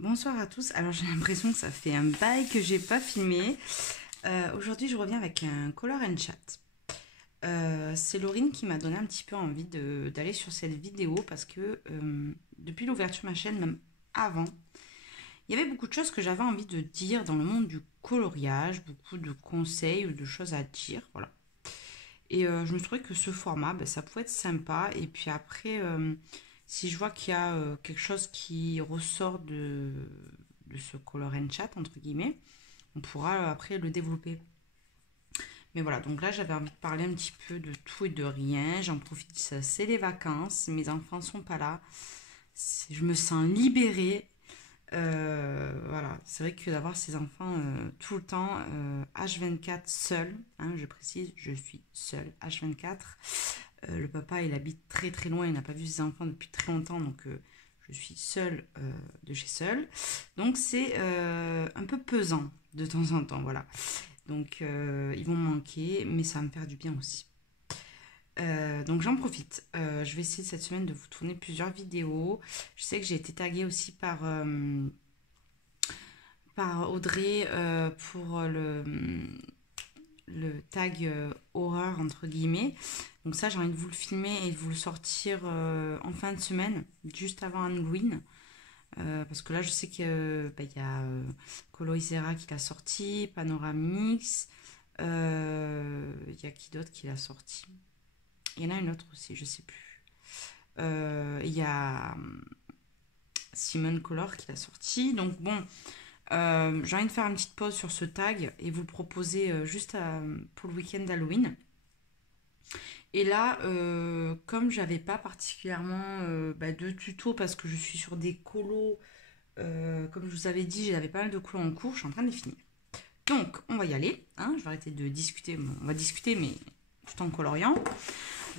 Bonsoir à tous. Alors j'ai l'impression que ça fait un bail que j'ai pas filmé. Aujourd'hui je reviens avec un Color and Chat. C'est Laurine qui m'a donné un petit peu envie d'aller sur cette vidéo parce que depuis l'ouverture de ma chaîne, même avant, il y avait beaucoup de choses que j'avais envie de dire dans le monde du coloriage, beaucoup de conseils ou de choses à dire, voilà. Et je me trouvais que ce format, ben, ça pouvait être sympa. Et puis après, si je vois qu'il y a quelque chose qui ressort de ce color and chat, entre guillemets, on pourra après le développer. Mais voilà, donc là j'avais envie de parler un petit peu de tout et de rien. J'en profite, c'est les vacances, mes enfants sont pas là. Je me sens libérée. Voilà, c'est vrai que d'avoir ces enfants tout le temps, H24 seul, hein, je précise, je suis seule, H24. Le papa il habite très très loin, il n'a pas vu ses enfants depuis très longtemps, donc je suis seule de chez seule. Donc c'est un peu pesant de temps en temps, voilà. Donc ils vont me manquer, mais ça va me faire du bien aussi. Donc j'en profite. Je vais essayer cette semaine de vous tourner plusieurs vidéos. Je sais que j'ai été taguée aussi par Audrey pour le tag horreur entre guillemets. Donc ça j'ai envie de vous le filmer et de vous le sortir en fin de semaine, juste avant Halloween. Parce que là je sais que y a Coloisera qui l'a sorti, Panoramix, il y a qui d'autre qui l'a sorti. Il y en a une autre aussi, je sais plus. Il y a Simone Color qui l'a sorti. Donc bon, j'ai envie de faire une petite pause sur ce tag et vous le proposer juste pour le week-end d'Halloween. Et là, comme j'avais pas particulièrement de tuto parce que je suis sur des colos, comme je vous avais dit, j'avais pas mal de colos en cours, je suis en train de les finir. Donc, on va y aller. Hein, je vais arrêter de discuter. Bon, on va discuter, mais tout en coloriant.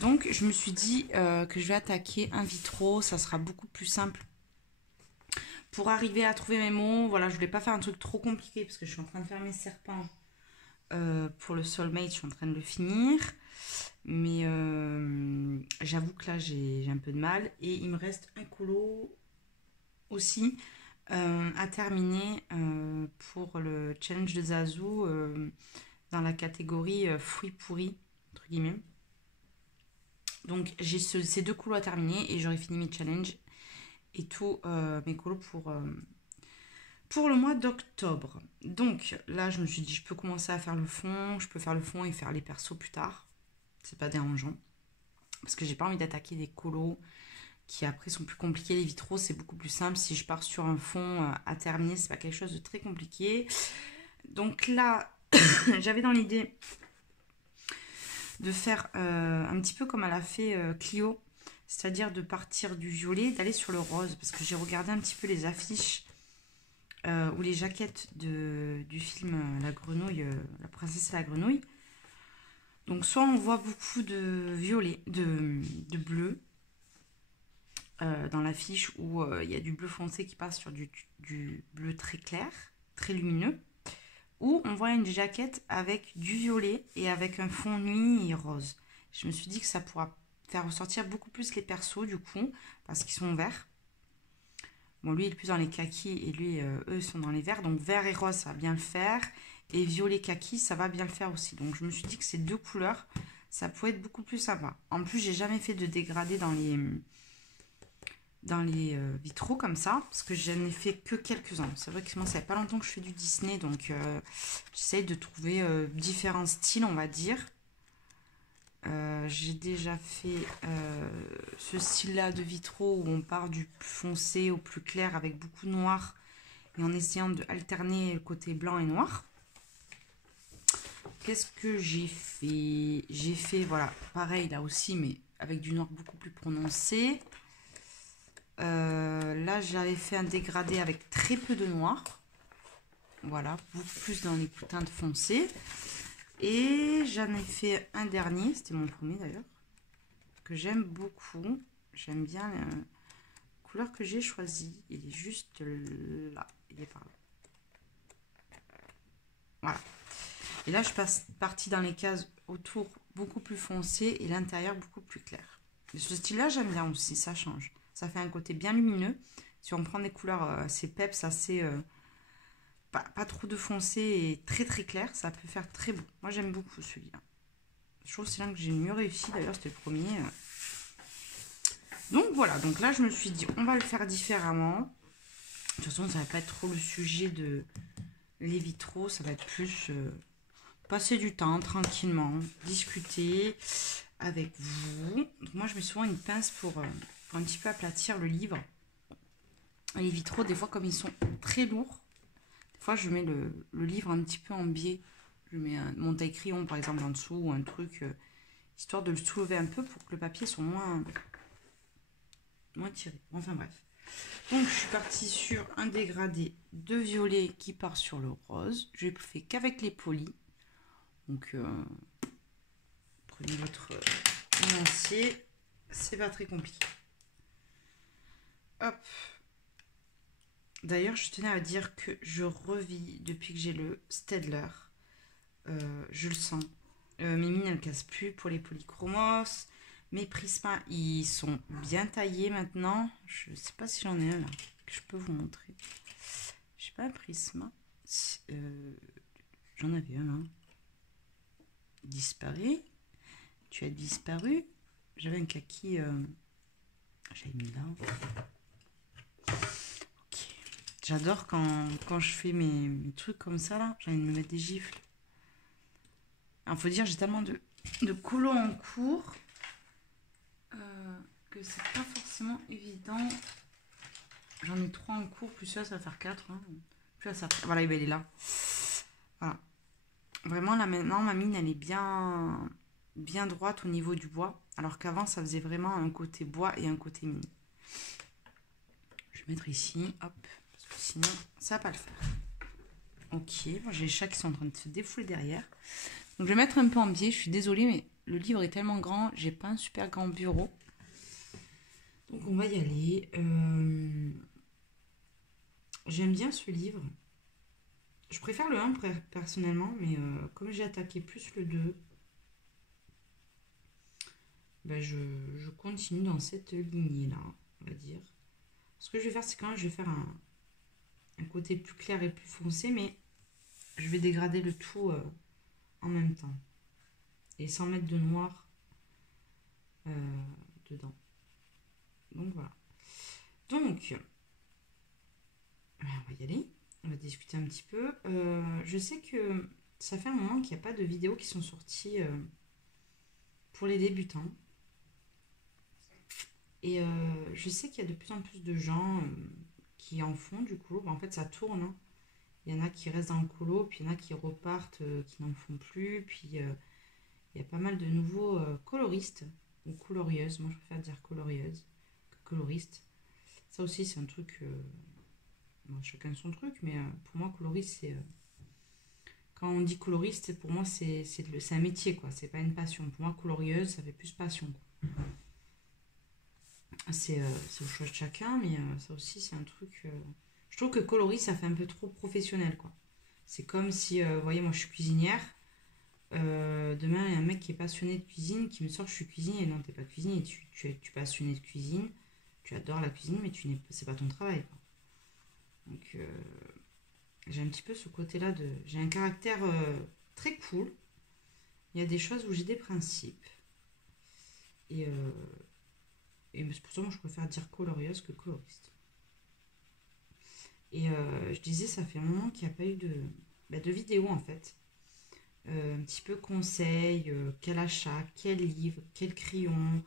Donc, je me suis dit que je vais attaquer un vitro. Ça sera beaucoup plus simple pour arriver à trouver mes mots. Voilà, je voulais pas faire un truc trop compliqué parce que je suis en train de faire mes serpents pour le Soulmate. Je suis en train de le finir. Mais j'avoue que là, j'ai un peu de mal. Et il me reste un colo aussi à terminer pour le challenge de Zazu dans la catégorie fruits pourris, entre guillemets. Donc j'ai ces deux colos à terminer et j'aurai fini mes challenges et tous mes colos pour le mois d'octobre. Donc là je me suis dit je peux commencer à faire le fond, je peux faire le fond et faire les persos plus tard. C'est pas dérangeant. Parce que j'ai pas envie d'attaquer des colos qui après sont plus compliqués. Les vitraux c'est beaucoup plus simple. Si je pars sur un fond à terminer, c'est pas quelque chose de très compliqué. Donc là, j'avais dans l'idée de faire un petit peu comme elle a fait Clio, c'est-à-dire de partir du violet, d'aller sur le rose, parce que j'ai regardé un petit peu les affiches ou les jaquettes du film La Grenouille, La Princesse et la Grenouille. Donc soit on voit beaucoup de violet, de bleu dans l'affiche où il y a du bleu foncé qui passe sur du bleu très clair, très lumineux, ou on voit une jaquette avec du violet et avec un fond nuit et rose. Je me suis dit que ça pourra faire ressortir beaucoup plus les persos du coup, parce qu'ils sont verts. Bon, lui il est plus dans les kakis et lui, eux sont dans les verts. Donc vert et rose, ça va bien le faire. Et violet kaki, ça va bien le faire aussi. Donc je me suis dit que ces deux couleurs, ça pouvait être beaucoup plus sympa. En plus, j'ai jamais fait de dégradé dans les vitraux comme ça, parce que je n'ai fait que quelques-uns. C'est vrai que moi, ça fait pas longtemps que je fais du Disney, donc j'essaye de trouver différents styles, on va dire. J'ai déjà fait ce style-là de vitraux où on part du plus foncé au plus clair avec beaucoup de noir et en essayant d'alterner le côté blanc et noir. Qu'est-ce que j'ai fait? J'ai fait, voilà, pareil là aussi, mais avec du noir beaucoup plus prononcé. Là, j'avais fait un dégradé avec très peu de noir. Voilà, beaucoup plus dans les teintes foncées. Et j'en ai fait un dernier, c'était mon premier d'ailleurs, que j'aime beaucoup. J'aime bien la couleur que j'ai choisie. Il est juste là, il est par là. Voilà. Et là, je passe partie dans les cases autour beaucoup plus foncées et l'intérieur beaucoup plus clair. Et ce style-là, j'aime bien aussi, ça change. Ça fait un côté bien lumineux, Si on prend des couleurs assez peps, assez pas trop de foncé et très très clair, ça peut faire très beau. Moi j'aime beaucoup celui-là. Je trouve que c'est là que j'ai mieux réussi, d'ailleurs c'était le premier. Donc voilà, donc là je me suis dit on va le faire différemment. De toute façon ça va pas être trop le sujet de les vitraux, ça va être plus passer du temps tranquillement, discuter avec vous. Donc moi je mets souvent une pince pour un petit peu aplatir le livre. Les vitraux des fois comme ils sont très lourds, des fois je mets le livre un petit peu en biais. Je mets mon taille-crayon par exemple en dessous ou un truc histoire de le soulever un peu pour que le papier soit moins tiré. Enfin bref. Donc je suis partie sur un dégradé de violet qui part sur le rose. Je l'ai fait qu'avec les polis. Donc prenez votre élancier. C'est pas très compliqué. Hop. D'ailleurs, je tenais à dire que je revis depuis que j'ai le Staedtler. Je le sens. Mes mines, elles cassent plus pour les polychromos. Mes prismas, ils sont bien taillés maintenant. Je sais pas si j'en ai un là, que je peux vous montrer. Je sais pas un prisma. J'en avais un là. Disparu. Tu as disparu. J'avais un kaki. J'avais mis là. Ok. J'adore quand je fais mes trucs comme ça là. J'ai envie de me mettre des gifles. Il faut dire, j'ai tellement de colos en cours que c'est pas forcément évident. J'en ai 3 en cours, plus ça va faire 4. Hein. Plus là, ça... Voilà, il est là. Voilà. Vraiment, là maintenant, ma mine, elle est bien droite au niveau du bois. Alors qu'avant, ça faisait vraiment un côté bois et un côté mine. Je vais mettre ici, hop, parce que sinon, ça va pas le faire. Ok, bon, j'ai les chats qui sont en train de se défouler derrière. Donc, je vais mettre un peu en biais. Je suis désolée, mais le livre est tellement grand, j'ai pas un super grand bureau. Donc, on va y aller. J'aime bien ce livre. Je préfère le 1 personnellement, mais comme j'ai attaqué plus le 2, ben je continue dans cette lignée-là, on va dire. Ce que je vais faire, c'est quand même, je vais faire un côté plus clair et plus foncé, mais je vais dégrader le tout en même temps. Et sans mettre de noir dedans. Donc voilà. Donc, on va y aller. On va discuter un petit peu. Je sais que ça fait un moment qu'il n'y a pas de vidéos qui sont sorties pour les débutants. Et je sais qu'il y a de plus en plus de gens qui en font du coup. En fait, ça tourne. Hein. Il y en a qui restent dans le colo, puis il y en a qui repartent, qui n'en font plus. Puis il y a pas mal de nouveaux coloristes ou colorieuses. Moi, je préfère dire colorieuses que coloriste. Ça aussi, c'est un truc. Bon, chacun son truc, mais pour moi, coloriste, c'est. Quand on dit coloriste, pour moi, c'est un métier, quoi. C'est pas une passion. Pour moi, colorieuse, ça fait plus passion, quoi. C'est au choix de chacun, mais ça aussi, c'est un truc. Je trouve que coloriste, ça fait un peu trop professionnel, quoi. C'est comme si, vous voyez, moi, je suis cuisinière. Demain, il y a un mec qui est passionné de cuisine qui me sort je suis cuisinier. Non, t'es pas cuisinier, tu es passionné de cuisine, tu adores la cuisine, mais c'est pas ton travail, quoi. Donc, j'ai un petit peu ce côté-là de. J'ai un caractère très cool. Il y a des choses où j'ai des principes. Et c'est pour ça que moi, je préfère dire colorieuse que coloriste. Et je disais, ça fait un moment qu'il n'y a pas eu de vidéo en fait. Un petit peu conseils, quel achat, quel livre, quel crayon.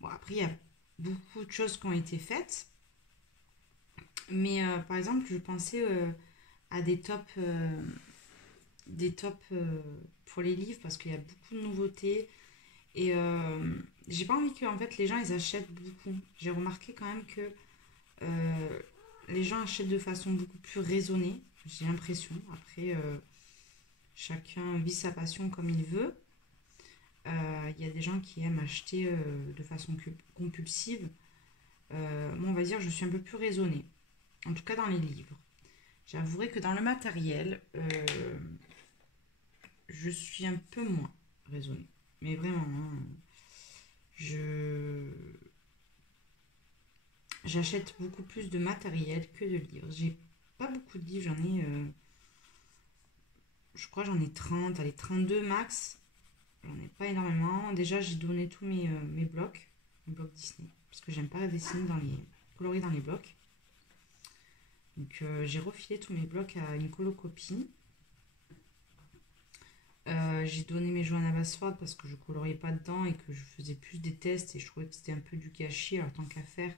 Bon, après, il y a beaucoup de choses qui ont été faites. Mais par exemple, je pensais à des tops pour les livres parce qu'il y a beaucoup de nouveautés. Et j'ai pas envie que en fait, les gens ils achètent beaucoup. J'ai remarqué quand même que les gens achètent de façon beaucoup plus raisonnée, j'ai l'impression. Après, chacun vit sa passion comme il veut. Il y a des gens qui aiment acheter de façon compulsive. Moi, on va dire, je suis un peu plus raisonnée. En tout cas, dans les livres. J'avouerai que dans le matériel, je suis un peu moins raisonnée. Mais vraiment, hein, J'achète beaucoup plus de matériel que de livres. J'ai pas beaucoup de livres, je crois j'en ai 30, allez 32 max. J'en ai pas énormément. Déjà j'ai donné tous mes blocs Disney, parce que j'aime pas dessiner colorier dans les blocs. Donc j'ai refilé tous mes blocs à une colocopie. J'ai donné mes Johanna Basford parce que je coloriais pas dedans et que je faisais plus des tests et je trouvais que c'était un peu du gâchis. Alors tant qu'à faire,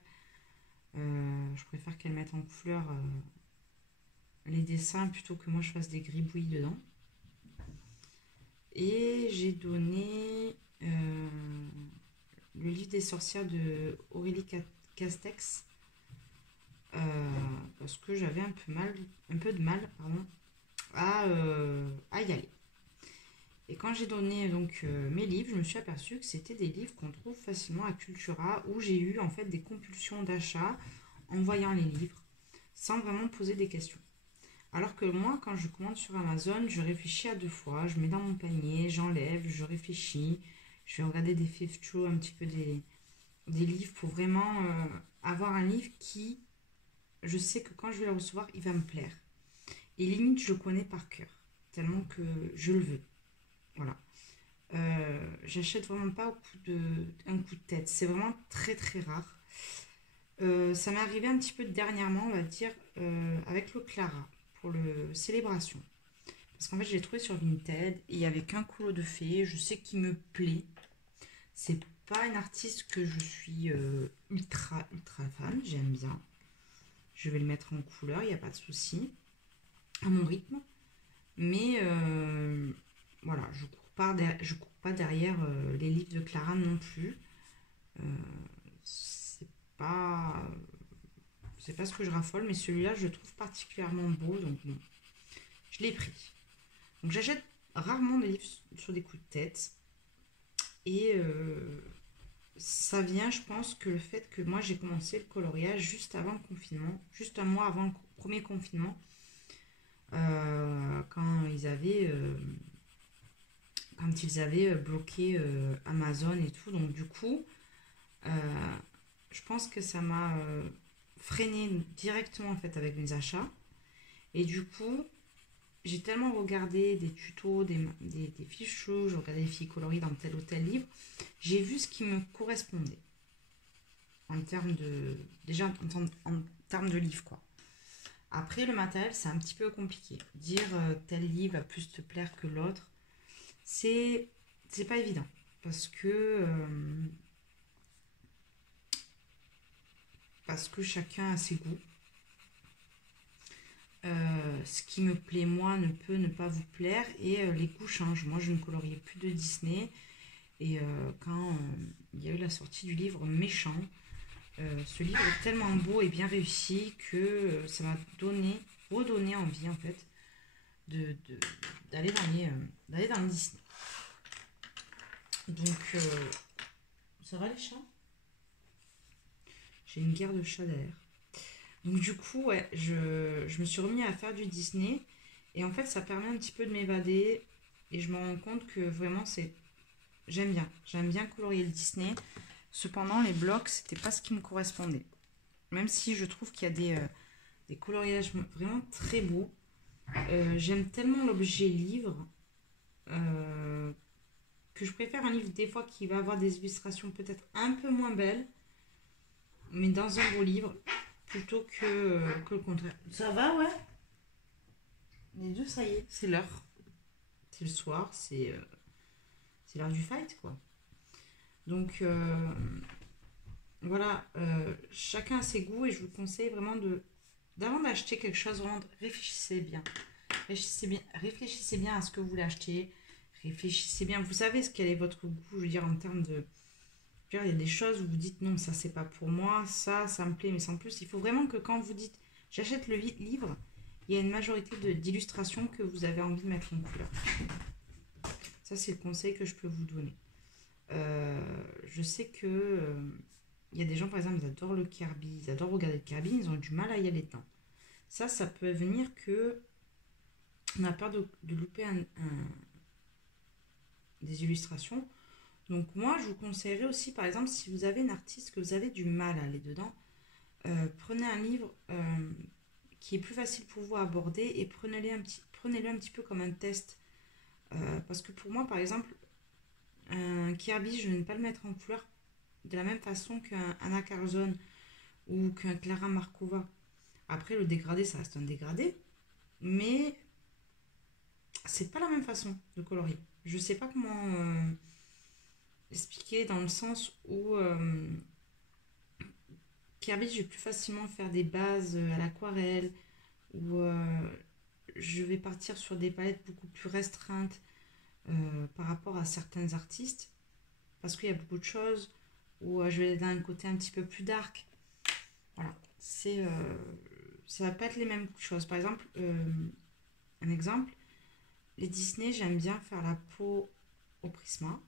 je préfère qu'elle mette en couleur les dessins plutôt que moi je fasse des gribouillis dedans. Et j'ai donné le livre des sorcières de Aurélie Castex parce que j'avais un peu de mal, pardon, à y aller. Et quand j'ai donné donc mes livres, je me suis aperçue que c'était des livres qu'on trouve facilement à Cultura, où j'ai eu en fait des compulsions d'achat en voyant les livres, sans vraiment poser des questions. Alors que moi, quand je commande sur Amazon, je réfléchis à deux fois, je mets dans mon panier, j'enlève, je réfléchis, je vais regarder des thrift shows, un petit peu des livres pour vraiment avoir un livre qui, je sais que quand je vais le recevoir, il va me plaire. Et limite, je le connais par cœur, tellement que je le veux. Voilà. J'achète vraiment pas un coup de tête. C'est vraiment très très rare. Ça m'est arrivé un petit peu dernièrement, on va dire, avec le Clara pour le Célébration. Parce qu'en fait, je l'ai trouvé sur Vinted et il y avait qu'un coulo de fée. Je sais qu'il me plaît. C'est pas une artiste que je suis ultra ultra fan. J'aime bien. Je vais le mettre en couleur, il n'y a pas de souci. À mon rythme. Mais voilà, je cours pas derrière les livres de Clara non plus. Euh, c'est pas, c'est pas ce que je raffole, mais celui-là, je le trouve particulièrement beau, donc bon, je l'ai pris. Donc j'achète rarement des livres sur des coups de tête. Et ça vient, je pense, que le fait que moi j'ai commencé le coloriage juste avant le confinement, juste un mois avant le premier confinement, quand ils avaient bloqué Amazon et tout. Donc du coup, euh, je pense que ça m'a freiné directement en fait avec mes achats. Et du coup, j'ai tellement regardé des tutos, des fiches, je regardais les filles coloris dans tel ou tel livre, j'ai vu ce qui me correspondait en termes de déjà en termes de livre quoi. Après le matériel c'est un petit peu compliqué. Dire tel livre va plus te plaire que l'autre, c'est c'est pas évident parce que chacun a ses goûts. Ce qui me plaît moi ne peut ne pas vous plaire et les goûts changent. Moi je ne coloriais plus de Disney et quand il y a eu la sortie du livre Méchant, ce livre est tellement beau et bien réussi que ça m'a redonné envie en fait de, de- d'aller dans le Disney. Donc ça va les chats? J'ai une guerre de chats derrière. Donc du coup, ouais, je me suis remis à faire du Disney. Et en fait, ça permet un petit peu de m'évader. Et je me rends compte que vraiment, j'aime bien. J'aime bien colorier le Disney. Cependant, les blocs, c'était pas ce qui me correspondait. Même si je trouve qu'il y a des coloriages vraiment très beaux. J'aime tellement l'objet livre euh, que je préfère un livre des fois qui va avoir des illustrations peut-être un peu moins belles, mais dans un beau livre, plutôt que le contraire. Ça va, ouais. Les deux, ça y est, c'est l'heure. C'est le soir, c'est l'heure du fight, quoi. Donc, voilà, chacun a ses goûts et je vous conseille vraiment d'avant d'acheter quelque chose, vraiment, réfléchissez bien. Réfléchissez bien à ce que vous voulez acheter. Réfléchissez bien. Vous savez quel est votre goût, je veux dire, en termes de. Il y a des choses où vous dites non, ça c'est pas pour moi, ça me plaît, mais sans plus. Il faut vraiment que quand vous dites j'achète le livre, il y a une majorité d'illustrations que vous avez envie de mettre en couleur. Ça, c'est le conseil que je peux vous donner. Je sais que il y a des gens, par exemple, ils adorent le Kirby, ils adorent regarder le Kirby, ils ont du mal à y aller dedans. Ça peut venir que on a peur de louper des illustrations. Donc moi, je vous conseillerais aussi, par exemple, si vous avez une artiste que vous avez du mal à aller dedans, Prenez un livre qui est plus facile pour vous à aborder et prenez-le un petit peu comme un test. Parce que pour moi, par exemple, un Kirby, je ne vais pas le mettre en couleur de la même façon qu'un Anna Carlson ou qu'un Clara Markova. Après, le dégradé, ça reste un dégradé, mais c'est pas la même façon de colorier. Je sais pas comment expliquer dans le sens où Kirby, je vais plus facilement faire des bases à l'aquarelle ou je vais partir sur des palettes beaucoup plus restreintes par rapport à certains artistes parce qu'il y a beaucoup de choses où je vais dans un côté un petit peu plus dark. Voilà, ça va pas être les mêmes choses. Par exemple, un exemple, les Disney, j'aime bien faire la peau au Prisma.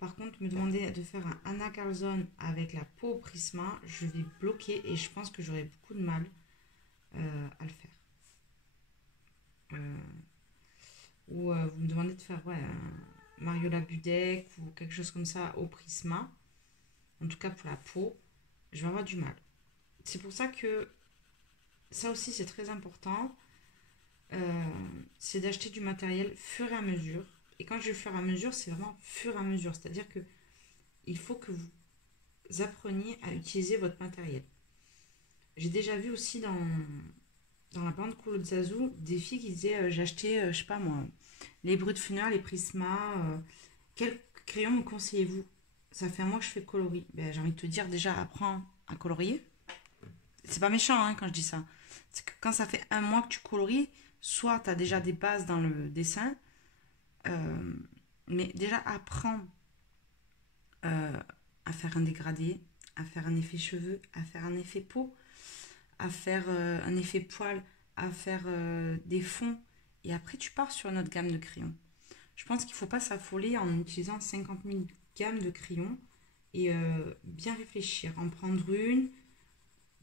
Par contre, me demander de faire un Anna Carlson avec la peau au Prisma, je vais bloquer et je pense que j'aurai beaucoup de mal à le faire. Euh, ou vous me demandez de faire ouais, un Mariola Budek ou quelque chose comme ça au Prisma, en tout cas pour la peau, je vais avoir du mal. C'est pour ça que ça aussi c'est très important, euh, c'est d'acheter du matériel fur et à mesure. Et quand je dis fur et à mesure, c'est vraiment fur et à mesure, c'est-à-dire que il faut que vous appreniez à utiliser votre matériel. J'ai déjà vu aussi dans la bande Colo de Zazu des filles qui disaient j'ai acheté, je sais pas moi, les Brutfuner, les Prisma, quel crayon me conseillez-vous? Ça fait un mois que je fais coloris. Ben, j'ai envie de te dire déjà apprends à colorier. C'est pas méchant hein, quand je dis ça. C'est que quand ça fait un mois que tu colories, soit tu as déjà des bases dans le dessin, euh, mais déjà apprends euh, à faire un dégradé, à faire un effet cheveux, à faire un effet peau, à faire un effet poil, à faire des fonds. Et après, tu pars sur une autre gamme de crayons. Je pense qu'il ne faut pas s'affoler en utilisant 50 000 gammes de crayons et bien réfléchir. En prendre une,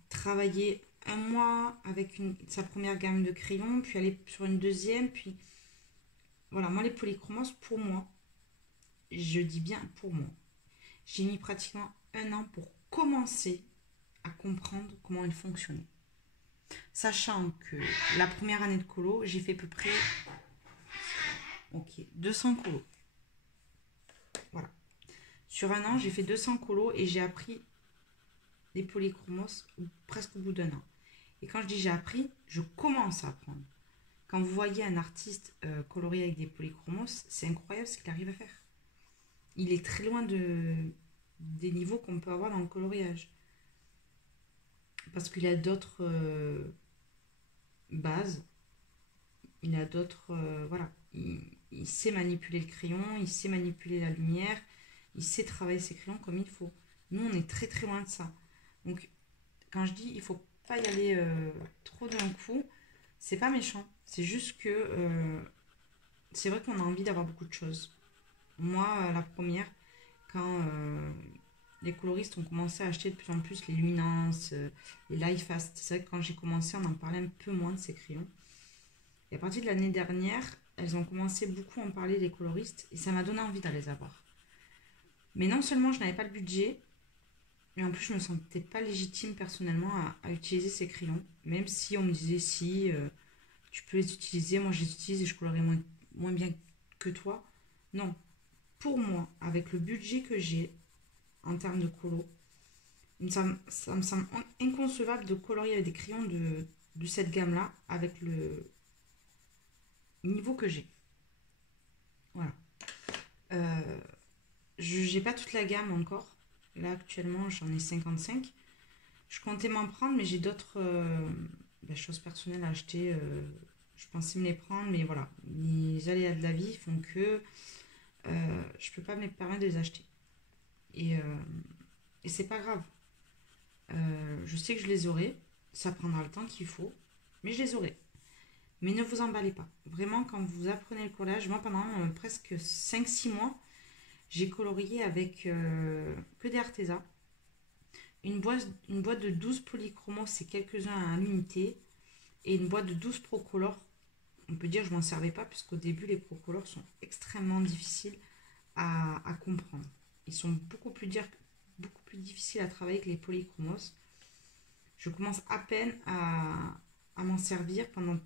travailler un mois avec sa première gamme de crayons, puis aller sur une deuxième, puis voilà, moi les polychromos, pour moi, je dis bien pour moi, j'ai mis pratiquement un an pour commencer à comprendre comment ils fonctionnaient. Sachant que la première année de colo, j'ai fait à peu près ok, 200 colos. Voilà. Sur un an, j'ai fait 200 colos et j'ai appris les polychromos presque au bout d'un an. Et quand je dis j'ai appris, je commence à apprendre. Quand vous voyez un artiste colorier avec des polychromos, c'est incroyable ce qu'il arrive à faire. Il est très loin des niveaux qu'on peut avoir dans le coloriage. Parce qu'il a d'autres bases, il a d'autres... voilà. Il sait manipuler le crayon, il sait manipuler la lumière, il sait travailler ses crayons comme il faut. Nous, on est très très loin de ça. Donc, quand je dis il faut pas y aller trop d'un coup, c'est pas méchant. C'est juste que c'est vrai qu'on a envie d'avoir beaucoup de choses. Moi, la première, quand les coloristes ont commencé à acheter de plus en plus les Luminance, les Life Fast, c'est vrai que quand j'ai commencé, on en parlait un peu moins de ces crayons. Et à partir de l'année dernière, elles ont commencé beaucoup à en parler, les coloristes, et ça m'a donné envie d'aller les avoir. Mais non seulement je n'avais pas le budget, mais en plus je me sentais pas légitime personnellement à utiliser ces crayons. Même si on me disait si tu peux les utiliser, moi je les utilise et je colorie moins bien que toi. Non, pour moi, avec le budget que j'ai en termes de colo, ça me semble inconcevable de colorier avec des crayons de cette gamme-là avec le niveau que j'ai. Voilà. Euh, j'ai pas toute la gamme encore. Là, actuellement, j'en ai 55. Je comptais m'en prendre, mais j'ai d'autres choses personnelles à acheter. Je pensais me les prendre, mais voilà. Les aléas de la vie font que je peux pas me permettre de les acheter. Et, euh, et c'est pas grave. Je sais que je les aurai. Ça prendra le temps qu'il faut, mais je les aurai. Mais ne vous emballez pas. Vraiment, quand vous apprenez le collage, moi pendant presque 5 6 mois, j'ai colorié avec que des artésans. Une boîte de 12 polychromos, c'est quelques-uns à l'unité. Et une boîte de 12 Procolor, on peut dire que je m'en servais pas, puisqu'au début, les Procolor sont extrêmement difficiles à comprendre. Ils sont beaucoup plus difficiles à travailler que les polychromos. Je commence à peine à m'en servir pendant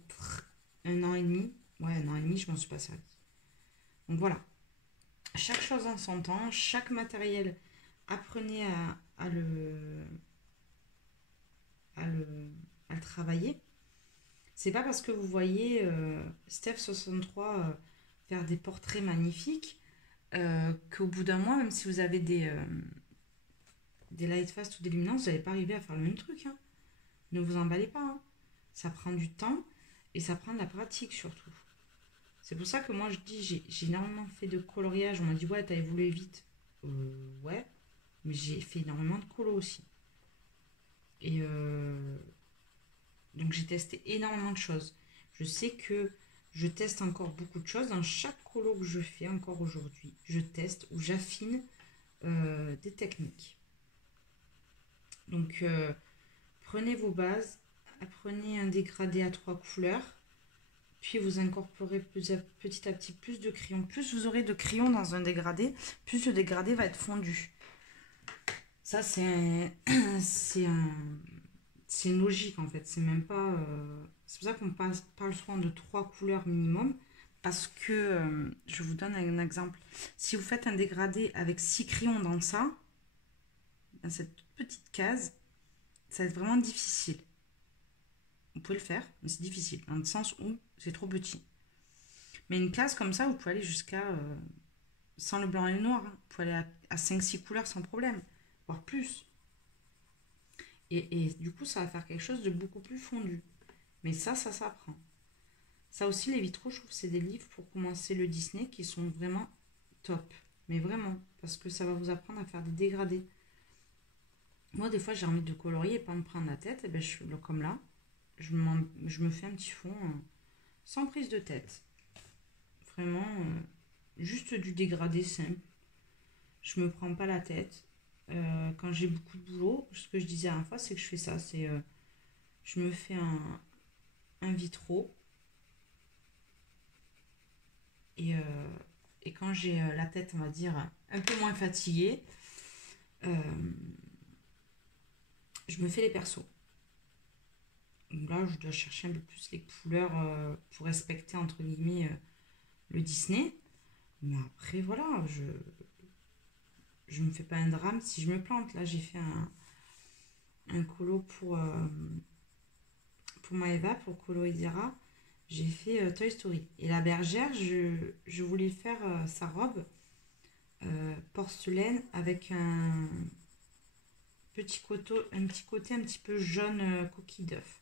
1 an et demi. Ouais, 1 an et demi, je m'en suis pas servi. Donc voilà. Chaque chose en son temps, chaque matériel, apprenez à le, à le travailler. C'est pas parce que vous voyez Steph63 faire des portraits magnifiques qu'au bout d'un mois, même si vous avez des light fast ou des luminances, vous n'allez pas arriver à faire le même truc. Hein. Ne vous emballez pas. Hein. Ça prend du temps et ça prend de la pratique surtout. C'est pour ça que moi je dis, j'ai énormément fait de coloriage. On m'a dit, ouais, t'as évolué vite. Ouais, mais j'ai fait énormément de colo aussi. Et donc j'ai testé énormément de choses. Je sais que je teste encore beaucoup de choses. Dans chaque colo que je fais encore aujourd'hui, je teste ou j'affine des techniques. Donc prenez vos bases, apprenez un dégradé à 3 couleurs, puis vous incorporez petit à petit plus de crayons. Plus vous aurez de crayons dans un dégradé, plus le dégradé va être fondu. Ça, c'est une logique en fait. C'est même pas. C'est pour ça qu'on parle souvent de 3 couleurs minimum. Parce que, je vous donne un exemple. Si vous faites un dégradé avec 6 crayons dans ça, dans cette petite case, ça va être vraiment difficile. Vous pouvez le faire, mais c'est difficile, dans le sens où c'est trop petit. Mais une case comme ça, vous pouvez aller jusqu'à, sans le blanc et le noir, hein, vous pouvez aller à 5-6 couleurs sans problème, voire plus. Et du coup, ça va faire quelque chose de beaucoup plus fondu. Mais ça s'apprend. Ça aussi, les vitraux, je trouve que c'est des livres pour commencer le Disney qui sont vraiment top. Mais vraiment, parce que ça va vous apprendre à faire des dégradés. Moi, des fois, j'ai envie de colorier et pas me prendre la tête. Et ben, comme là, je me fais un petit fond sans prise de tête. Vraiment, juste du dégradé simple. Je me prends pas la tête. Quand j'ai beaucoup de boulot, ce que je disais à la fois, c'est que je fais ça. C'est je me fais un vitraux. Et quand j'ai la tête, on va dire, un peu moins fatiguée, je me fais les persos. Donc là, je dois chercher un peu plus les couleurs pour respecter, entre guillemets, le Disney. Mais après, voilà, je me fais pas un drame si je me plante. Là, j'ai fait un colo pour Maëva, pour Colo Edira. J'ai fait Toy Story. Et la bergère, je voulais faire sa robe porcelaine avec un petit côté un petit peu jaune coquille d'œuf.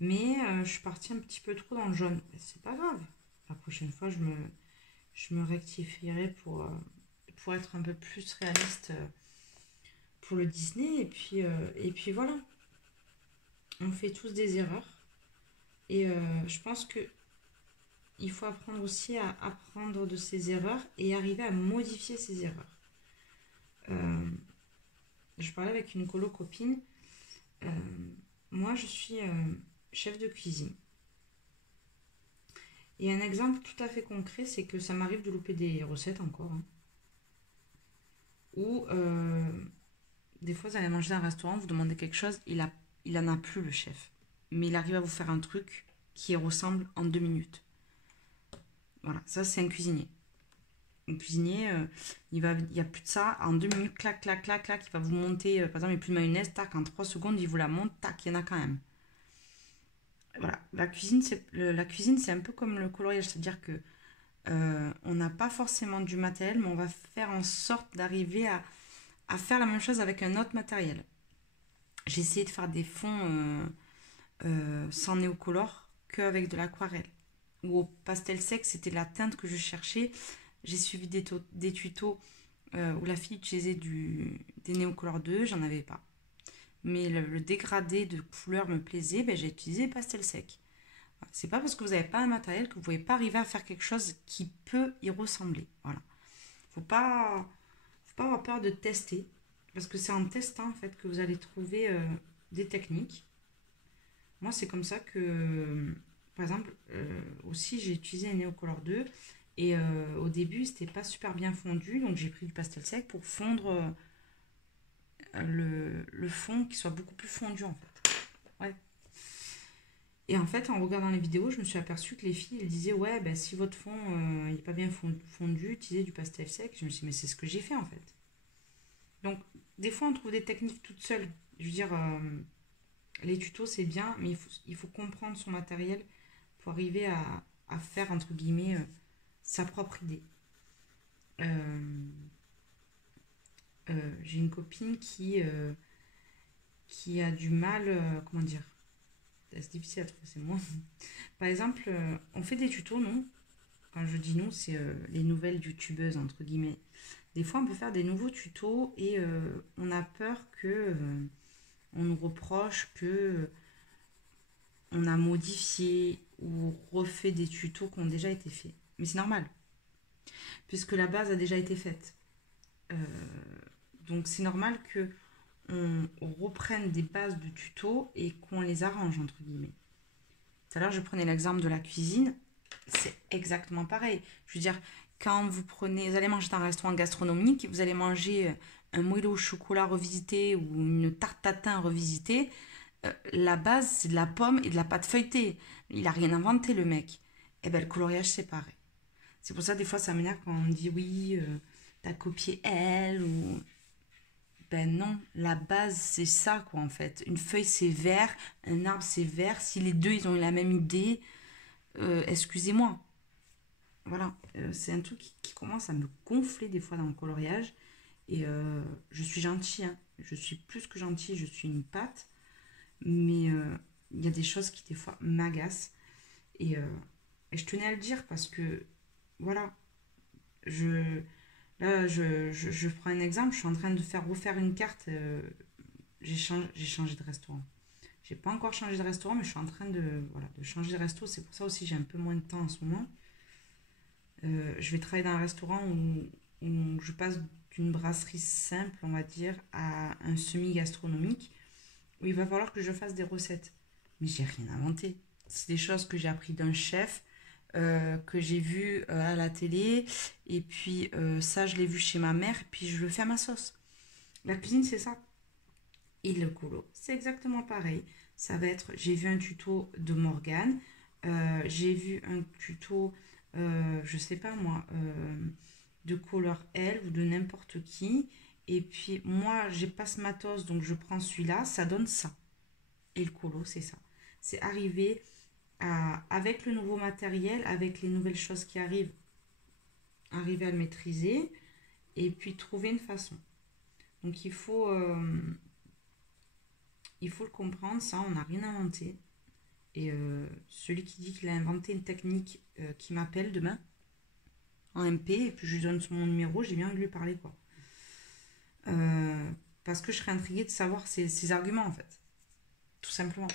Mais je suis partie un petit peu trop dans le jaune. C'est pas grave. La prochaine fois, je me rectifierai pour être un peu plus réaliste pour le Disney. Et puis voilà. On fait tous des erreurs. Et je pense que il faut apprendre aussi à apprendre de ses erreurs et arriver à modifier ses erreurs. Je parlais avec une colo copine. Euh, Moi, je suis chef de cuisine. Et un exemple tout à fait concret, c'est que ça m'arrive de louper des recettes encore. Hein. Ou des fois, vous allez manger dans un restaurant, vous demandez quelque chose, il en a plus le chef. Mais il arrive à vous faire un truc qui ressemble en 2 minutes. Voilà, ça c'est un cuisinier. Un cuisinier, il y a plus de ça. En 2 minutes, clac, clac, clac, clac, il va vous monter, par exemple, il n'y a plus de mayonnaise, tac, en 3 secondes, il vous la monte, tac, il y en a quand même. Voilà, la cuisine, c'est un peu comme le coloriage, c'est-à-dire que on n'a pas forcément du matériel, mais on va faire en sorte d'arriver à faire la même chose avec un autre matériel. J'ai essayé de faire des fonds sans néocolore qu'avec de l'aquarelle. Ou au pastel sec, c'était la teinte que je cherchais. J'ai suivi des tutos où la fille utilisait des néocolores 2, j'en avais pas. Mais le dégradé de couleur me plaisait, ben j'ai utilisé pastel sec. C'est pas parce que vous n'avez pas un matériel que vous pouvez pas arriver à faire quelque chose qui peut y ressembler. Voilà. Faut pas avoir peur de tester, parce que c'est en testant en fait que vous allez trouver des techniques. Moi, c'est comme ça que, par exemple, aussi j'ai utilisé un Neocolor 2 et au début, c'était pas super bien fondu, donc j'ai pris du pastel sec pour fondre le fond qui soit beaucoup plus fondu en fait. Ouais. Et en fait, en regardant les vidéos, je me suis aperçue que les filles, elles disaient, ouais, ben, si votre fond il n'est pas bien fondu, utilisez du pastel sec. Je me suis dit, mais c'est ce que j'ai fait en fait. Donc, des fois, on trouve des techniques toutes seules. Je veux dire, les tutos, c'est bien, mais il faut comprendre son matériel pour arriver à faire, entre guillemets, sa propre idée. Euh, j'ai une copine qui a du mal, comment dire, c'est difficile à trouver ces mots. Par exemple, on fait des tutos, non? Quand je dis nous, c'est les nouvelles youtubeuses, entre guillemets. Des fois, on peut faire des nouveaux tutos et on a peur que on nous reproche que on a modifié ou refait des tutos qui ont déjà été faits. Mais c'est normal, puisque la base a déjà été faite. Euh, donc c'est normal que on reprenne des bases de tutos et qu'on les arrange, entre guillemets. Tout à l'heure, je prenais l'exemple de la cuisine. C'est exactement pareil. Je veux dire, quand vous allez manger dans un restaurant gastronomique, vous allez manger un moelleux au chocolat revisité ou une tarte tatin revisitée, la base, c'est de la pomme et de la pâte feuilletée. Il a rien inventé, le mec. Et ben le coloriage, c'est pareil. C'est pour ça, des fois, ça m'énerve quand on me dit oui, t'as copié elle ou. Ben non, la base, c'est ça, quoi, en fait. Une feuille, c'est vert, un arbre, c'est vert. Si les deux, ils ont eu la même idée, excusez-moi. Voilà, c'est un truc qui commence à me gonfler des fois dans le coloriage. Et je suis gentille, hein. Je suis plus que gentille, je suis une pâte. Mais il y a des choses qui, des fois, m'agacent. Et, euh, et je tenais à le dire parce que, voilà, je, là, je prends un exemple. Je suis en train de refaire une carte. J'ai changé de restaurant. J'ai pas encore changé de restaurant, mais je suis en train de changer de resto. C'est pour ça aussi que j'ai un peu moins de temps en ce moment. Je vais travailler dans un restaurant où je passe d'une brasserie simple, on va dire, à un semi-gastronomique, où il va falloir que je fasse des recettes. Mais j'ai rien inventé. C'est des choses que j'ai appris d'un chef, que j'ai vu à la télé, et puis ça, je l'ai vu chez ma mère, et puis je le fais à ma sauce. La cuisine, c'est ça. Et le colo, c'est exactement pareil. Ça va être, j'ai vu un tuto de Morgane, j'ai vu un tuto, je sais pas moi, de Color L ou de n'importe qui. Et puis moi, j'ai pas ce matos, donc je prends celui-là, ça donne ça. Et le colo, c'est ça. C'est arriver avec le nouveau matériel, avec les nouvelles choses qui arrivent, arriver à le maîtriser et puis trouver une façon. Donc il faut le comprendre, ça, on n'a rien inventé. Et celui qui dit qu'il a inventé une technique qui m'appelle demain en MP, et puis je lui donne mon numéro, j'ai bien envie de lui parler, quoi. Parce que je serais intriguée de savoir ses arguments, en fait. Tout simplement.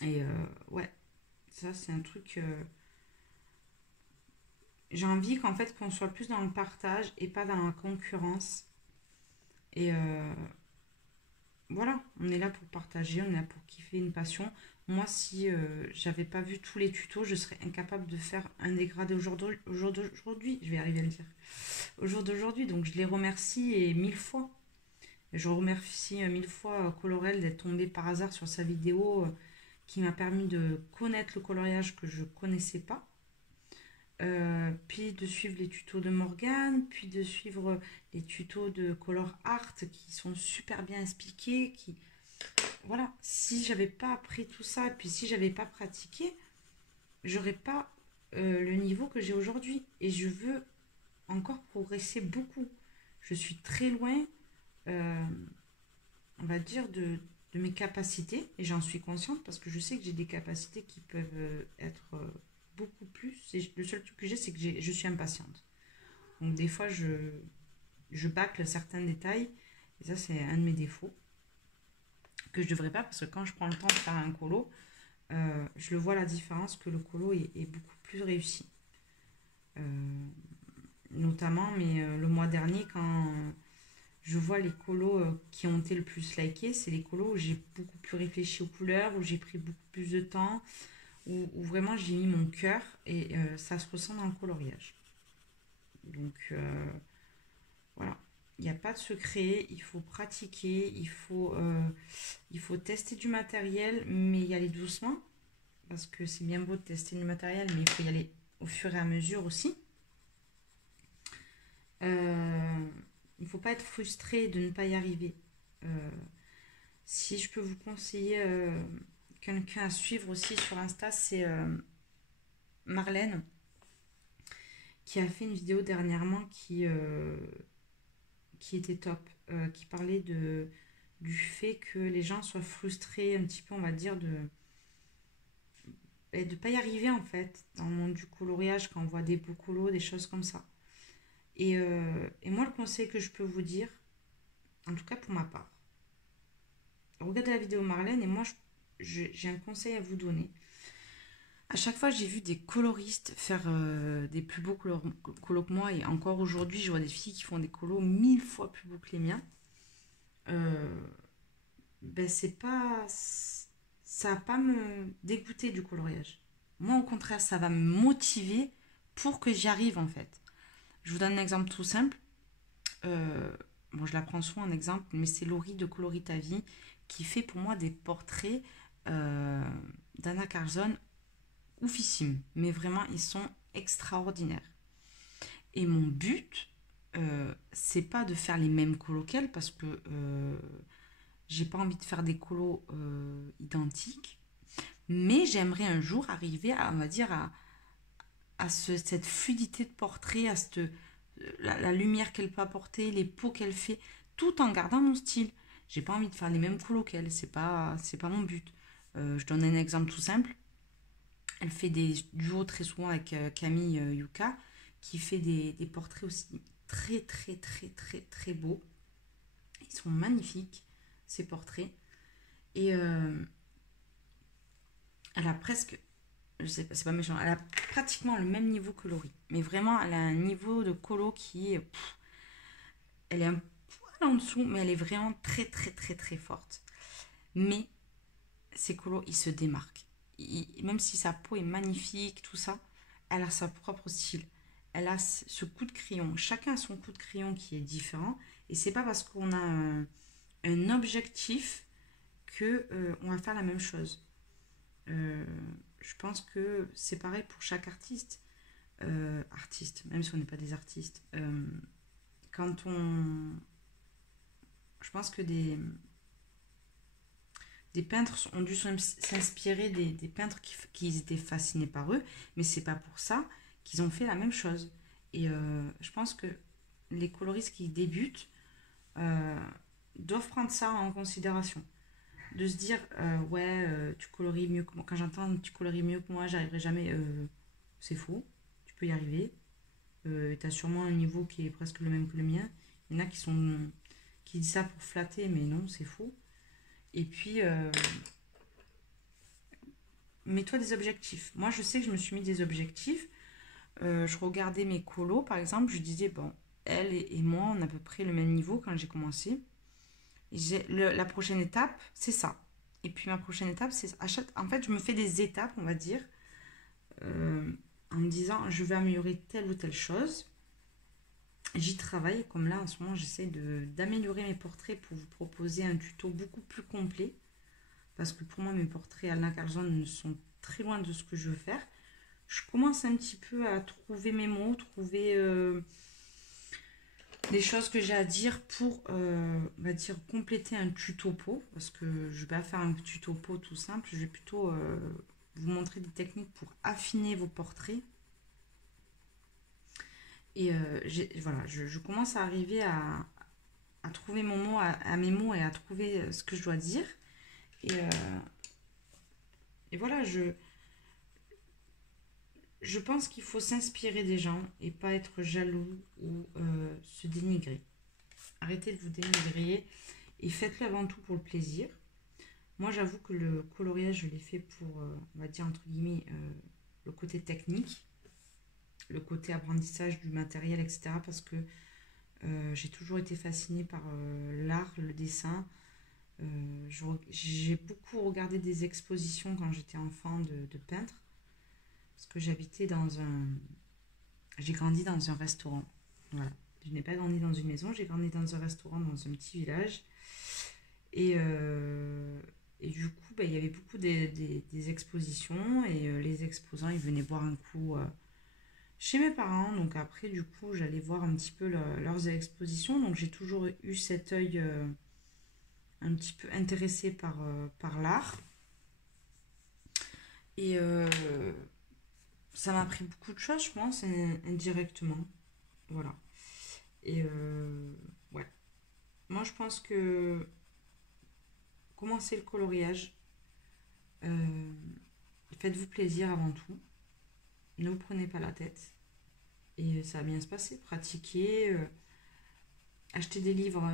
Et ouais, ça, c'est un truc. J'ai envie qu'en fait, qu'on soit plus dans le partage et pas dans la concurrence. Et voilà, on est là pour partager, on est là pour kiffer une passion. Moi, si j'avais pas vu tous les tutos, je serais incapable de faire un dégradé au jour d'aujourd'hui. Je vais arriver à le dire. Au jour d'aujourd'hui, donc je les remercie et mille fois. Je remercie mille fois Colorel d'être tombé par hasard sur sa vidéo qui m'a permis de connaître le coloriage que je connaissais pas. Puis de suivre les tutos de Morgane, puis de suivre les tutos de Color Art qui sont super bien expliqués. Voilà, si j'avais pas appris tout ça, et puis si j'avais pas pratiqué, j'aurais pas le niveau que j'ai aujourd'hui. Et je veux encore progresser beaucoup. Je suis très loin, euh, on va dire, de mes capacités, et j'en suis consciente parce que je sais que j'ai des capacités qui peuvent être beaucoup plus. Le seul truc que j'ai, c'est que je suis impatiente. Donc des fois, je bâcle certains détails, et ça, c'est un de mes défauts, que je devrais pas, parce que quand je prends le temps de faire un colo, je le vois la différence, que le colo est beaucoup plus réussi. Euh, Notamment, mais le mois dernier, quand je vois les colos qui ont été le plus likés, c'est les colos où j'ai beaucoup plus réfléchi aux couleurs, où j'ai pris beaucoup plus de temps, où vraiment j'ai mis mon cœur et ça se ressent dans le coloriage. Donc voilà. Il n'y a pas de secret, il faut pratiquer, il faut tester du matériel, mais y aller doucement, parce que c'est bien beau de tester du matériel, mais il faut y aller au fur et à mesure aussi. Il ne faut pas être frustré de ne pas y arriver. Euh, Si je peux vous conseiller quelqu'un à suivre aussi sur Insta, c'est Marlène, qui a fait une vidéo dernièrement qui était top, qui parlait du fait que les gens soient frustrés un petit peu, on va dire, de pas y arriver en fait, dans le monde du coloriage, quand on voit des beaux colos, des choses comme ça. Et moi, le conseil que je peux vous dire, en tout cas pour ma part, regardez la vidéo Marlène et moi, j'ai un conseil à vous donner. À chaque fois, j'ai vu des coloristes faire des plus beaux colos que moi. Et encore aujourd'hui, je vois des filles qui font des colos 1000 fois plus beaux que les miens. Euh, ben, c'est pas. Ça va pas me dégoûter du coloriage. Moi, au contraire, ça va me motiver pour que j'y arrive, en fait. Je vous donne un exemple tout simple. Euh, bon, je la prends souvent en exemple, mais c'est Laurie de Coloris ta vie qui fait pour moi des portraits euh, d'Anna Carlson oufissimes, mais vraiment ils sont extraordinaires. Et mon but, c'est pas de faire les mêmes colos qu'elle parce que j'ai pas envie de faire des colos identiques, mais j'aimerais un jour arriver à, on va dire, cette fluidité de portrait, la lumière qu'elle peut apporter, les peaux qu'elle fait, tout en gardant mon style. J'ai pas envie de faire les mêmes colos qu'elle, c'est pas mon but. Je donne un exemple tout simple. Elle fait des duos très souvent avec Camille Yuka, qui fait des portraits aussi très très très très très beaux. Ils sont magnifiques, ces portraits. Et elle a presque, je sais pas, c'est pas méchant, elle a pratiquement le même niveau que Laurie. Mais vraiment, elle a un niveau de colo qui est, elle est un poil en dessous, mais elle est vraiment très très très très forte. Mais ces colos, ils se démarquent. Même si sa peau est magnifique, tout ça, elle a sa propre style. Elle a ce coup de crayon. Chacun a son coup de crayon qui est différent. Et c'est pas parce qu'on a un objectif que on va faire la même chose. Euh, je pense que c'est pareil pour chaque artiste. Artiste, même si on n'est pas des artistes. Quand on... Je pense que des peintres ont dû s'inspirer des peintres qui étaient fascinés par eux, mais c'est pas pour ça qu'ils ont fait la même chose. Et je pense que les coloristes qui débutent euh, doivent prendre ça en considération. De se dire, ouais, tu coloris mieux que moi. Quand j'entends tu coloris mieux que moi, j'arriverai jamais. C'est faux, tu peux y arriver. Tu as sûrement un niveau qui est presque le même que le mien. Il y en a qui disent ça pour flatter, mais non, c'est faux. Et puis, mets-toi des objectifs. Moi, je sais que je me suis mis des objectifs. Je regardais mes colos, par exemple, je disais, bon, elle et moi, on a à peu près le même niveau quand j'ai commencé. La prochaine étape, c'est ça. Et puis ma prochaine étape, c'est en fait, je me fais des étapes, on va dire, en me disant, je vais améliorer telle ou telle chose. J'y travaille, comme là, en ce moment, j'essaie d'améliorer mes portraits pour vous proposer un tuto beaucoup plus complet. Parce que pour moi, mes portraits Anna Carlson sont très loin de ce que je veux faire. Je commence un petit peu à trouver mes mots, trouver les choses que j'ai à dire pour on va dire, compléter un tuto pot. Parce que je ne vais pas faire un tuto pot tout simple, je vais plutôt vous montrer des techniques pour affiner vos portraits. Et voilà, je commence à arriver à trouver mon mot, à mes mots et à trouver ce que je dois dire. Et, et voilà, je pense qu'il faut s'inspirer des gens et pas être jaloux ou se dénigrer. Arrêtez de vous dénigrer et faites-le avant tout pour le plaisir. Moi, j'avoue que le coloriage, je l'ai fait pour, on va dire, entre guillemets, le côté technique, le côté apprentissage du matériel, etc. Parce que j'ai toujours été fascinée par l'art, le dessin. J'ai beaucoup regardé des expositions quand j'étais enfant de peintres. Parce que j'habitais dans un... J'ai grandi dans un restaurant. Voilà. Je n'ai pas grandi dans une maison, j'ai grandi dans un restaurant, dans un petit village. Et du coup, bah, il y avait beaucoup des expositions et les exposants, ils venaient boire un coup chez mes parents. Donc après, du coup, j'allais voir un petit peu leurs expositions. Donc j'ai toujours eu cet œil un petit peu intéressé par l'art. Et ça m'a appris beaucoup de choses, je pense, indirectement. Voilà. Et ouais. Moi, je pense que commencer le coloriage, euh, faites-vous plaisir avant tout. Ne vous prenez pas la tête. Et ça va bien se passer. Pratiquez. Achetez des livres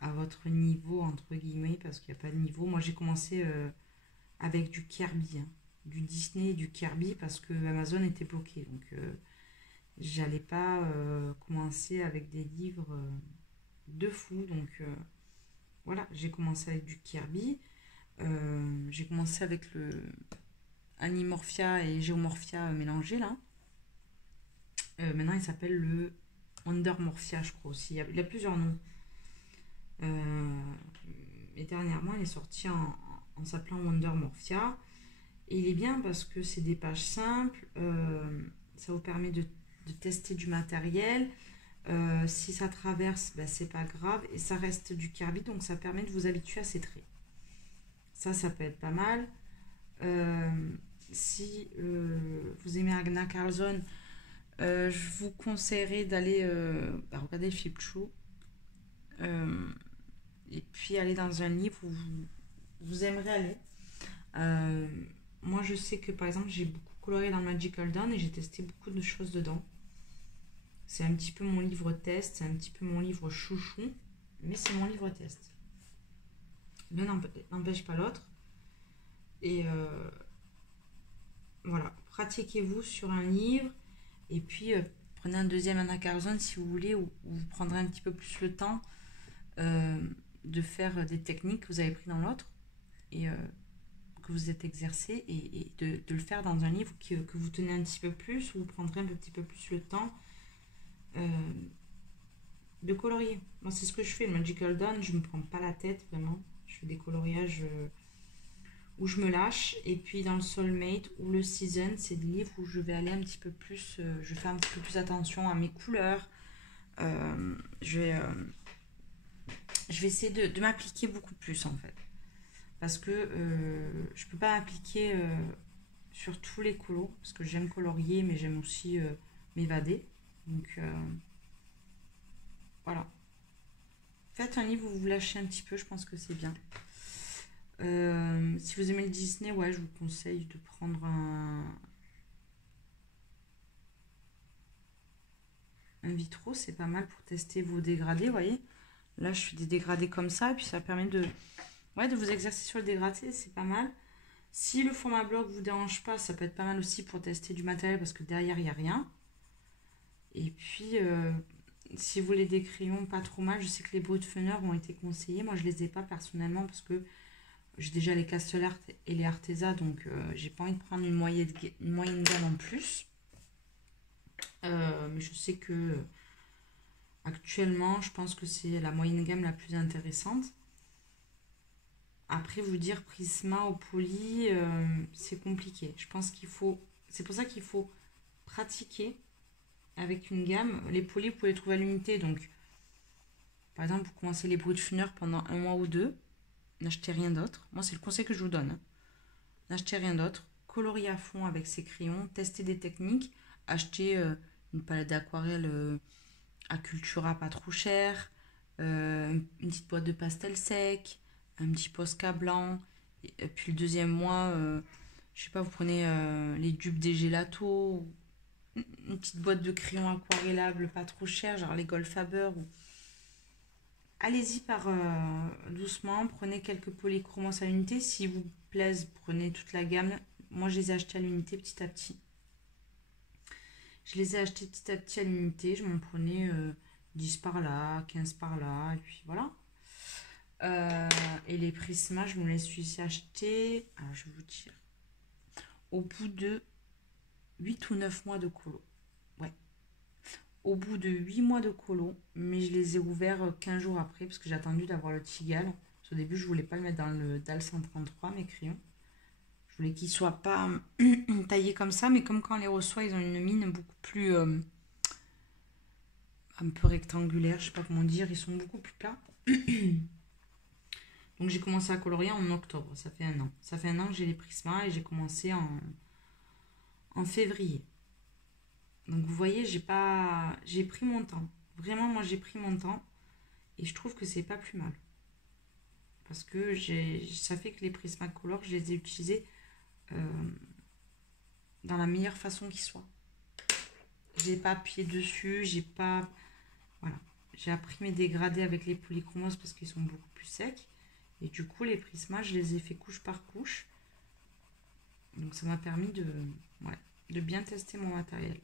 à votre niveau, entre guillemets, parce qu'il n'y a pas de niveau. Moi, j'ai commencé avec du Kirby, hein, du Disney et du Kirby, parce que Amazon était bloqué. Donc, j'allais pas commencer avec des livres de fou. Donc, voilà, j'ai commencé avec du Kirby. J'ai commencé avec le Animorphia et Geomorphia mélangés, là. Maintenant, il s'appelle le Wondermorphia, je crois aussi. Il y a plusieurs noms. Euh, et dernièrement, il est sorti en s'appelant Wondermorphia. Et il est bien parce que c'est des pages simples. Ça vous permet de tester du matériel. Si ça traverse, ben, c'est pas grave. Et ça reste du Kirby, donc ça permet de vous habituer à ces traits. Ça peut être pas mal. Euh, si vous aimez Agna Carlson, je vous conseillerais d'aller regarder Philippe Chou. Et puis aller dans un livre où vous aimerez aller. Euh, Moi, je sais que par exemple, j'ai beaucoup coloré dans Magical Dawn et j'ai testé beaucoup de choses dedans. C'est un petit peu mon livre test, c'est un petit peu mon livre chouchou, mais c'est mon livre test. L'un n'empêche pas l'autre. Et voilà, pratiquez-vous sur un livre et puis prenez un deuxième Anna Carlson si vous voulez, où vous prendrez un petit peu plus le temps euh, de faire des techniques que vous avez pris dans l'autre et que vous êtes exercé et de le faire dans un livre que vous tenez un petit peu plus, où vous prendrez un petit peu plus le temps euh, de colorier. Moi, c'est ce que je fais. Le Magical Dawn, je me prends pas la tête vraiment. Je fais des coloriages où je me lâche. Et puis dans le Soulmate ou le Season, c'est des livres où je vais aller un petit peu plus, je fais un petit peu plus attention à mes couleurs. Euh, je, vais, euh, je vais essayer de m'appliquer beaucoup plus en fait. Parce que je peux pas m'appliquer sur tous les colos. Parce que j'aime colorier, mais j'aime aussi m'évader. Donc voilà. Faites un livre où vous vous lâchez un petit peu, je pense que c'est bien. Si vous aimez le Disney, ouais, je vous conseille de prendre un vitro, c'est pas mal pour tester vos dégradés, vous voyez. Là, je fais des dégradés comme ça, et puis ça permet de vous exercer sur le dégradé, c'est pas mal. Si le format bloc vous dérange pas, ça peut être pas mal aussi pour tester du matériel, parce que derrière, il n'y a rien. Et puis, si vous voulez des crayons pas trop mal, je sais que les Brutfunner ont été conseillés. Moi, je les ai pas personnellement, parce que j'ai déjà les Castle Art et les Arteza, donc j'ai pas envie de prendre une moyenne gamme en plus. Mais je sais que actuellement, je pense que c'est la moyenne gamme la plus intéressante. Après, vous dire Prisma au poly, c'est compliqué. Je pense qu'il faut. C'est pour ça qu'il faut pratiquer avec une gamme. Les polis, vous pouvez les trouver à l'unité. Donc, par exemple, vous commencez les Brutfunner pendant un mois ou deux. N'achetez rien d'autre. Moi, c'est le conseil que je vous donne. N'achetez rien d'autre. Coloriez à fond avec ces crayons. Testez des techniques. Achetez une palette d'aquarelle à Cultura pas trop cher. Une petite boîte de pastel sec. Un petit Posca blanc. Et puis le deuxième mois, je sais pas, vous prenez les dupes des gelatos. Une petite boîte de crayons aquarellables pas trop cher, genre les Goldfaber. Allez-y par doucement, prenez quelques polychromos à l'unité. Si vous plaisent, prenez toute la gamme. Moi, je les ai achetés à l'unité petit à petit. Je les ai achetés petit à petit à l'unité. Je m'en prenais 10 par là, 15 par là, et puis voilà. Et les Prisma, je me les suis achetés, alors je vais vous dire, au bout de 8 ou 9 mois de colo. Ouais. au bout de 8 mois de colo, mais je les ai ouverts 15 jours après parce que j'ai attendu d'avoir le Tigal. Au début, je voulais pas le mettre dans le DAL 133, mes crayons. Je voulais qu'ils soient pas taillés comme ça, mais comme quand on les reçoit, ils ont une mine beaucoup plus un peu rectangulaire, je sais pas comment dire, ils sont beaucoup plus plats. Donc j'ai commencé à colorier en octobre, ça fait un an. Ça fait un an que j'ai les Prisma et j'ai commencé en février. Donc vous voyez, j'ai pris mon temps. Vraiment, moi j'ai pris mon temps et je trouve que c'est pas plus mal. Parce que ça fait que les Prismacolor, je les ai utilisés dans la meilleure façon qui soit. J'ai pas appuyé dessus, j'ai pas... Voilà. J'ai appris mes dégradés avec les polychromos parce qu'ils sont beaucoup plus secs. Et du coup, les Prisma, je les ai fait couche par couche. Donc ça m'a permis de bien tester mon matériel.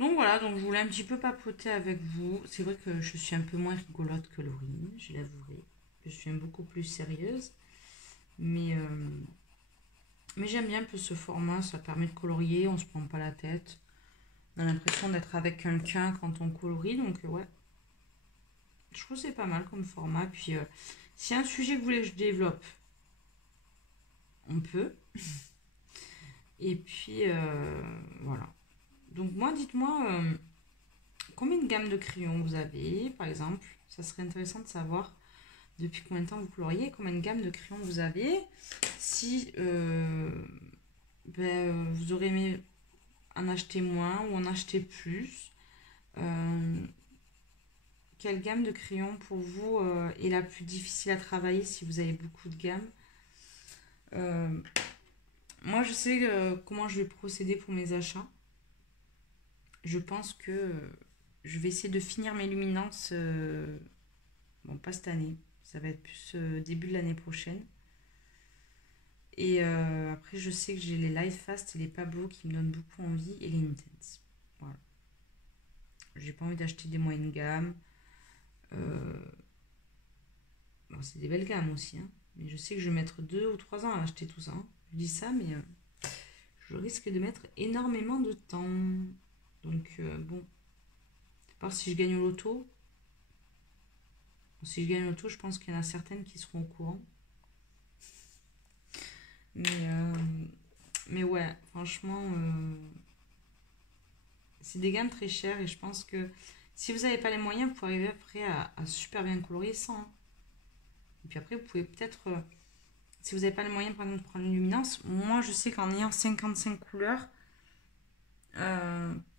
Donc voilà, donc je voulais un petit peu papoter avec vous. C'est vrai que je suis un peu moins rigolote que Laurine, je l'avouerai. Je suis beaucoup plus sérieuse. Mais j'aime bien un peu ce format, ça permet de colorier, on se prend pas la tête. On a l'impression d'être avec quelqu'un quand on colorie, donc ouais. Je trouve que c'est pas mal comme format. Puis s'il y a un sujet que vous voulez que je développe, on peut. Et puis voilà. Donc moi, dites-moi combien de gammes de crayons vous avez, par exemple. Ça serait intéressant de savoir depuis combien de temps vous coloriez, combien de gammes de crayons vous avez. Si vous aurez aimé en acheter moins ou en acheter plus. Quelle gamme de crayons pour vous est la plus difficile à travailler si vous avez beaucoup de gammes. Moi, je sais comment je vais procéder pour mes achats. Je pense que je vais essayer de finir mes luminances, bon, pas cette année, ça va être plus début de l'année prochaine. Et après, je sais que j'ai les Light Fast et les Pablo qui me donnent beaucoup envie et les Intense. Voilà. J'ai pas envie d'acheter des moyennes gammes. Bon, c'est des belles gammes aussi, hein. Mais je sais que je vais mettre 2 ou 3 ans à acheter tout ça, hein. Je dis ça, mais je risque de mettre énormément de temps. Donc, bon. À part si je gagne au loto. Si je gagne au loto, je pense qu'il y en a certaines qui seront au courant. Mais ouais, franchement, c'est des gammes très chères et je pense que si vous n'avez pas les moyens, vous pouvez arriver après à super bien colorier sans, hein. Et puis après, vous pouvez peut-être, si vous n'avez pas les moyens, par exemple, de prendre une luminance, moi je sais qu'en ayant 55 couleurs,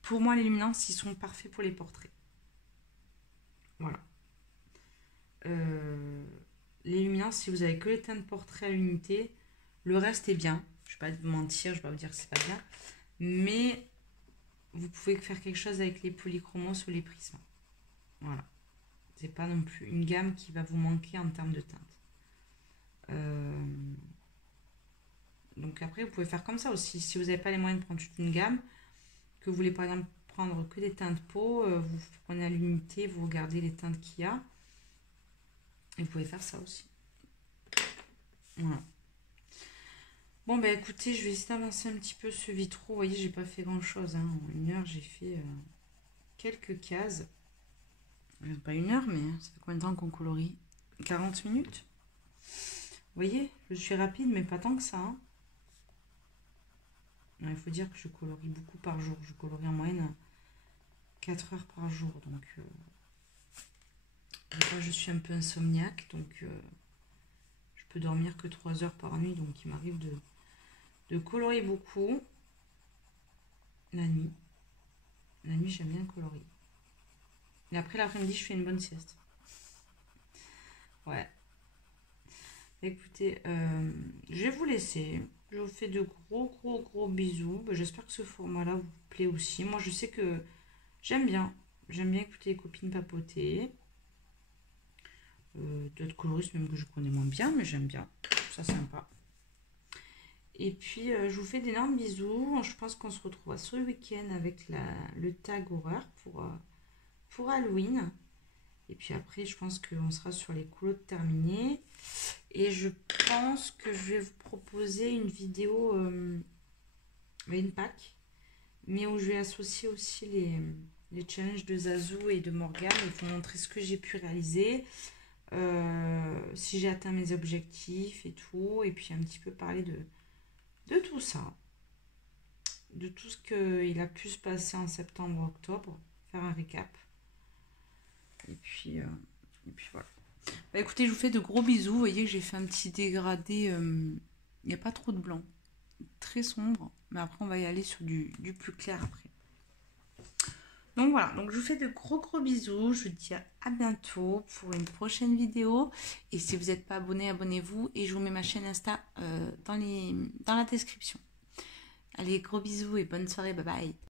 pour moi les luminances, ils sont parfaits pour les portraits. Voilà. Les luminances, si vous avez que les teintes de portrait à l'unité, le reste est bien. Je ne vais pas vous mentir, je ne vais pas vous dire que c'est pas bien. Mais vous pouvez faire quelque chose avec les polychromos ou les prismes. Voilà. C'est pas non plus une gamme qui va vous manquer en termes de teinte. Donc après, vous pouvez faire comme ça aussi. Si vous n'avez pas les moyens de prendre toute une gamme, que vous voulez par exemple prendre que des teintes peau, vous prenez à l'unité, vous regardez les teintes qu'il y a. Et vous pouvez faire ça aussi. Voilà. Bon, bah écoutez, je vais essayer d'avancer un petit peu ce vitro. Vous voyez, j'ai pas fait grand chose, hein. En 1 heure, j'ai fait quelques cases. Pas 1 heure, mais ça fait combien de temps qu'on colorie? 40 minutes. Vous voyez, je suis rapide, mais pas tant que ça, hein. Il faut dire que je colorie beaucoup par jour. Je colorie en moyenne 4 heures par jour. Donc, là, je suis un peu insomniaque. Donc, je peux dormir que 3 heures par nuit. Donc, il m'arrive de colorier beaucoup. La nuit. La nuit, j'aime bien colorier. Et après, l'après-midi, je fais une bonne sieste. Ouais. Écoutez, je vais vous laisser. Je vous fais de gros bisous. J'espère que ce format-là vous plaît aussi. Moi, je sais que j'aime bien. J'aime bien écouter les copines papoter. D'autres coloristes même que je connais moins bien, mais j'aime bien. Ça, sympa. Et puis, je vous fais d'énormes bisous. Je pense qu'on se retrouvera ce week-end avec le tag horreur pour Halloween. Et puis après, je pense qu'on sera sur les culottes terminées. Et je pense que je vais vous proposer une vidéo, une pack. mais où je vais associer aussi les challenges de Zazu et de Morgane et vous montrer ce que j'ai pu réaliser, si j'ai atteint mes objectifs et tout, et puis un petit peu parler de tout ça, de tout ce qu'il a pu se passer en septembre-octobre, faire un récap. Et puis voilà. Bah, écoutez, je vous fais de gros bisous. Vous voyez que j'ai fait un petit dégradé. Il n'y a pas trop de blanc. Très sombre. Mais après, on va y aller sur du plus clair après. Donc voilà. Donc je vous fais de gros bisous. Je vous dis à bientôt pour une prochaine vidéo. Et si vous n'êtes pas abonné, abonnez-vous. Et je vous mets ma chaîne Insta dans la description. Allez, gros bisous et bonne soirée. Bye bye.